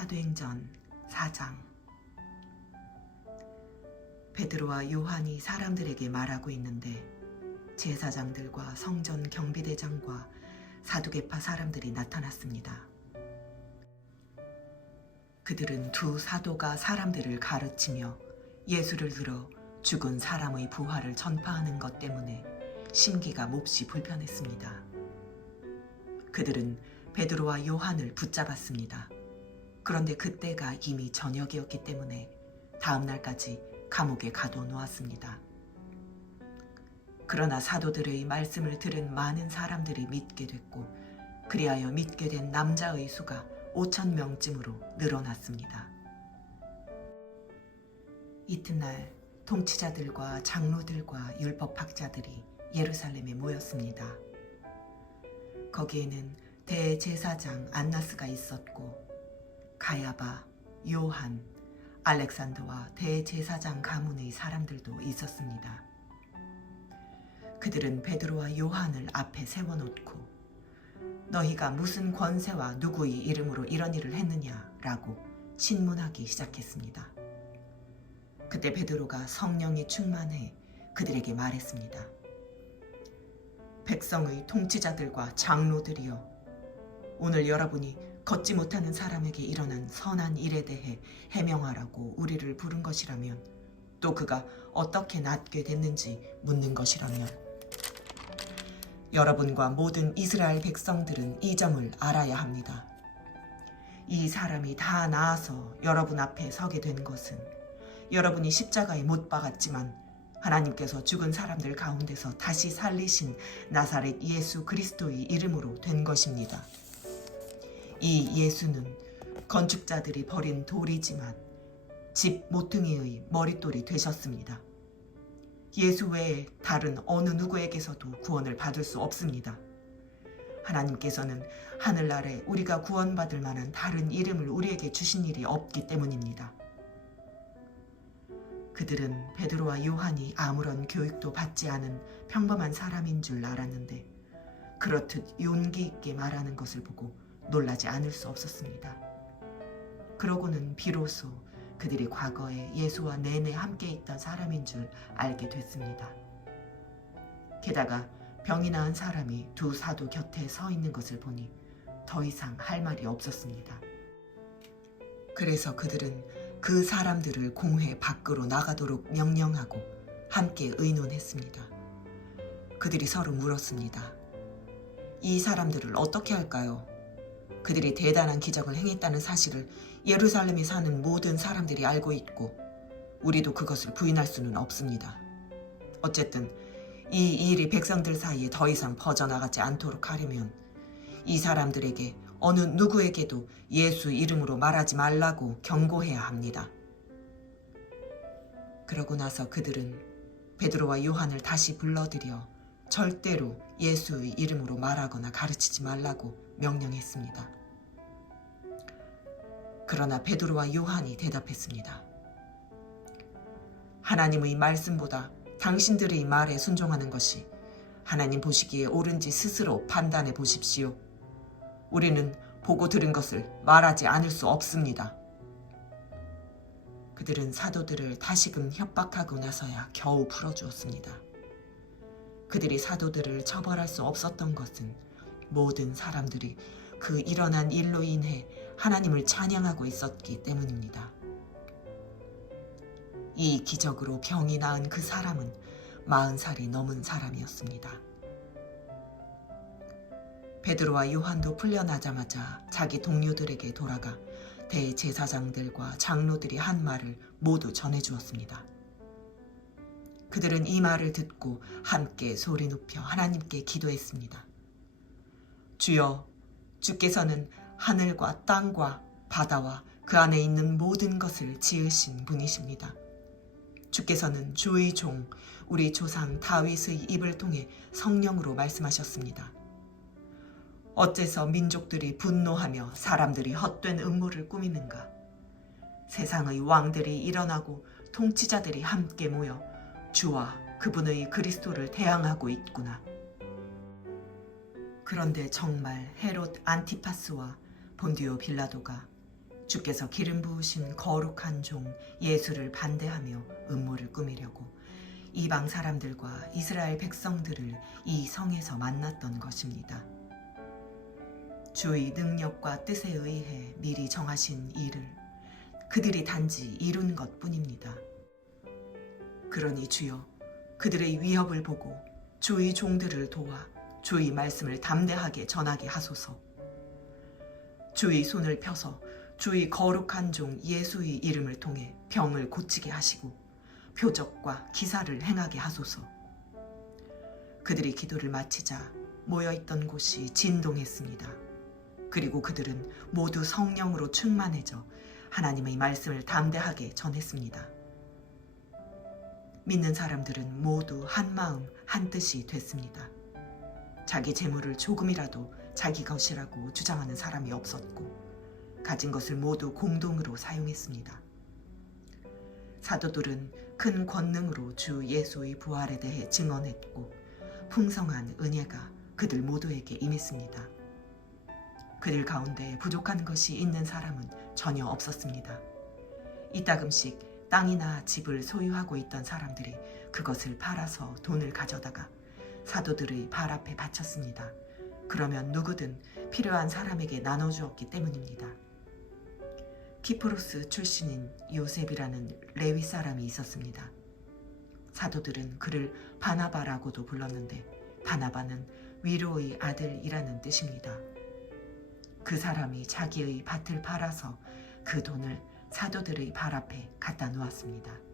사도행전 4장. 베드로와 요한이 사람들에게 말하고 있는데 제사장들과 성전 경비대장과 사두개파 사람들이 나타났습니다. 그들은 두 사도가 사람들을 가르치며 예수를 들어 죽은 사람의 부활을 전파하는 것 때문에 심기가 몹시 불편했습니다. 그들은 베드로와 요한을 붙잡았습니다. 그런데 그때가 이미 저녁이었기 때문에 다음 날까지 감옥에 가둬놓았습니다. 그러나 사도들의 말씀을 들은 많은 사람들이 믿게 됐고 그리하여 믿게 된 남자의 수가 5,000명쯤으로 늘어났습니다. 이튿날 통치자들과 장로들과 율법학자들이 예루살렘에 모였습니다. 거기에는 대제사장 안나스가 있었고 가야바, 요한, 알렉산더와 대제사장 가문의 사람들도 있었습니다. 그들은 베드로와 요한을 앞에 세워놓고 너희가 무슨 권세와 누구의 이름으로 이런 일을 했느냐라고 신문하기 시작했습니다. 그때 베드로가 성령이 충만해 그들에게 말했습니다. 백성의 통치자들과 장로들이여, 오늘 여러분이 걷지 못하는 사람에게 일어난 선한 일에 대해 해명하라고 우리를 부른 것이라면, 또 그가 어떻게 낫게 됐는지 묻는 것이라면, 여러분과 모든 이스라엘 백성들은 이 점을 알아야 합니다. 이 사람이 다 나아서 여러분 앞에 서게 된 것은 여러분이 십자가에 못 박았지만 하나님께서 죽은 사람들 가운데서 다시 살리신 나사렛 예수 그리스도의 이름으로 된 것입니다. 이 예수는 건축자들이 버린 돌이지만 집 모퉁이의 머릿돌이 되셨습니다. 예수 외에 다른 어느 누구에게서도 구원을 받을 수 없습니다. 하나님께서는 하늘 아래 우리가 구원받을 만한 다른 이름을 우리에게 주신 일이 없기 때문입니다. 그들은 베드로와 요한이 아무런 교육도 받지 않은 평범한 사람인 줄 알았는데 그렇듯 용기 있게 말하는 것을 보고 놀라지 않을 수 없었습니다. 그러고는 비로소 그들이 과거에 예수와 내내 함께 있던 사람인 줄 알게 됐습니다. 게다가 병이 나은 사람이 두 사도 곁에 서 있는 것을 보니 더 이상 할 말이 없었습니다. 그래서 그들은 그 사람들을 공회 밖으로 나가도록 명령하고 함께 의논했습니다. 그들이 서로 물었습니다. 이 사람들을 어떻게 할까요? 그들이 대단한 기적을 행했다는 사실을 예루살렘에 사는 모든 사람들이 알고 있고 우리도 그것을 부인할 수는 없습니다. 어쨌든 이 일이 백성들 사이에 더 이상 퍼져나가지 않도록 하려면 이 사람들에게 어느 누구에게도 예수 이름으로 말하지 말라고 경고해야 합니다. 그러고 나서 그들은 베드로와 요한을 다시 불러들여 절대로 예수의 이름으로 말하거나 가르치지 말라고 명령했습니다. 그러나 베드로와 요한이 대답했습니다. 하나님의 말씀보다 당신들의 말에 순종하는 것이 하나님 보시기에 옳은지 스스로 판단해 보십시오. 우리는 보고 들은 것을 말하지 않을 수 없습니다. 그들은 사도들을 다시금 협박하고 나서야 겨우 풀어주었습니다. 그들이 사도들을 처벌할 수 없었던 것은 모든 사람들이 그 일어난 일로 인해 하나님을 찬양하고 있었기 때문입니다. 이 기적으로 병이 나은 그 사람은 40살이 넘은 사람이었습니다. 베드로와 요한도 풀려나자마자 자기 동료들에게 돌아가 대제사장들과 장로들이 한 말을 모두 전해주었습니다. 그들은 이 말을 듣고 함께 소리 높여 하나님께 기도했습니다. 주여, 주께서는 하늘과 땅과 바다와 그 안에 있는 모든 것을 지으신 분이십니다. 주께서는 주의 종 우리 조상 다윗의 입을 통해 성령으로 말씀하셨습니다. 어째서 민족들이 분노하며 사람들이 헛된 음모를 꾸미는가? 세상의 왕들이 일어나고 통치자들이 함께 모여 주와 그분의 그리스도를 대항하고 있구나. 그런데 정말 헤롯 안티파스와 본디오 빌라도가 주께서 기름 부으신 거룩한 종 예수를 반대하며 음모를 꾸미려고 이방 사람들과 이스라엘 백성들을 이 성에서 만났던 것입니다. 주의 능력과 뜻에 의해 미리 정하신 일을 그들이 단지 이룬 것뿐입니다. 그러니 주여, 그들의 위협을 보고 주의 종들을 도와 주의 말씀을 담대하게 전하게 하소서. 주의 손을 펴서 주의 거룩한 종 예수의 이름을 통해 병을 고치게 하시고 표적과 기사를 행하게 하소서. 그들이 기도를 마치자 모여있던 곳이 진동했습니다. 그리고 그들은 모두 성령으로 충만해져 하나님의 말씀을 담대하게 전했습니다. 믿는 사람들은 모두 한 마음 한 뜻이 됐습니다. 자기 재물을 조금이라도 자기 것이라고 주장하는 사람이 없었고 가진 것을 모두 공동으로 사용했습니다. 사도들은 큰 권능으로 주 예수의 부활에 대해 증언했고 풍성한 은혜가 그들 모두에게 임했습니다. 그들 가운데 부족한 것이 있는 사람은 전혀 없었습니다. 이따금씩 땅이나 집을 소유하고 있던 사람들이 그것을 팔아서 돈을 가져다가 사도들의 발 앞에 바쳤습니다. 그러면 누구든 필요한 사람에게 나눠주었기 때문입니다. 키프로스 출신인 요셉이라는 레위 사람이 있었습니다. 사도들은 그를 바나바라고도 불렀는데 바나바는 위로의 아들이라는 뜻입니다. 그 사람이 자기의 밭을 팔아서 그 돈을 사도들의 발 앞에 갖다 놓았습니다.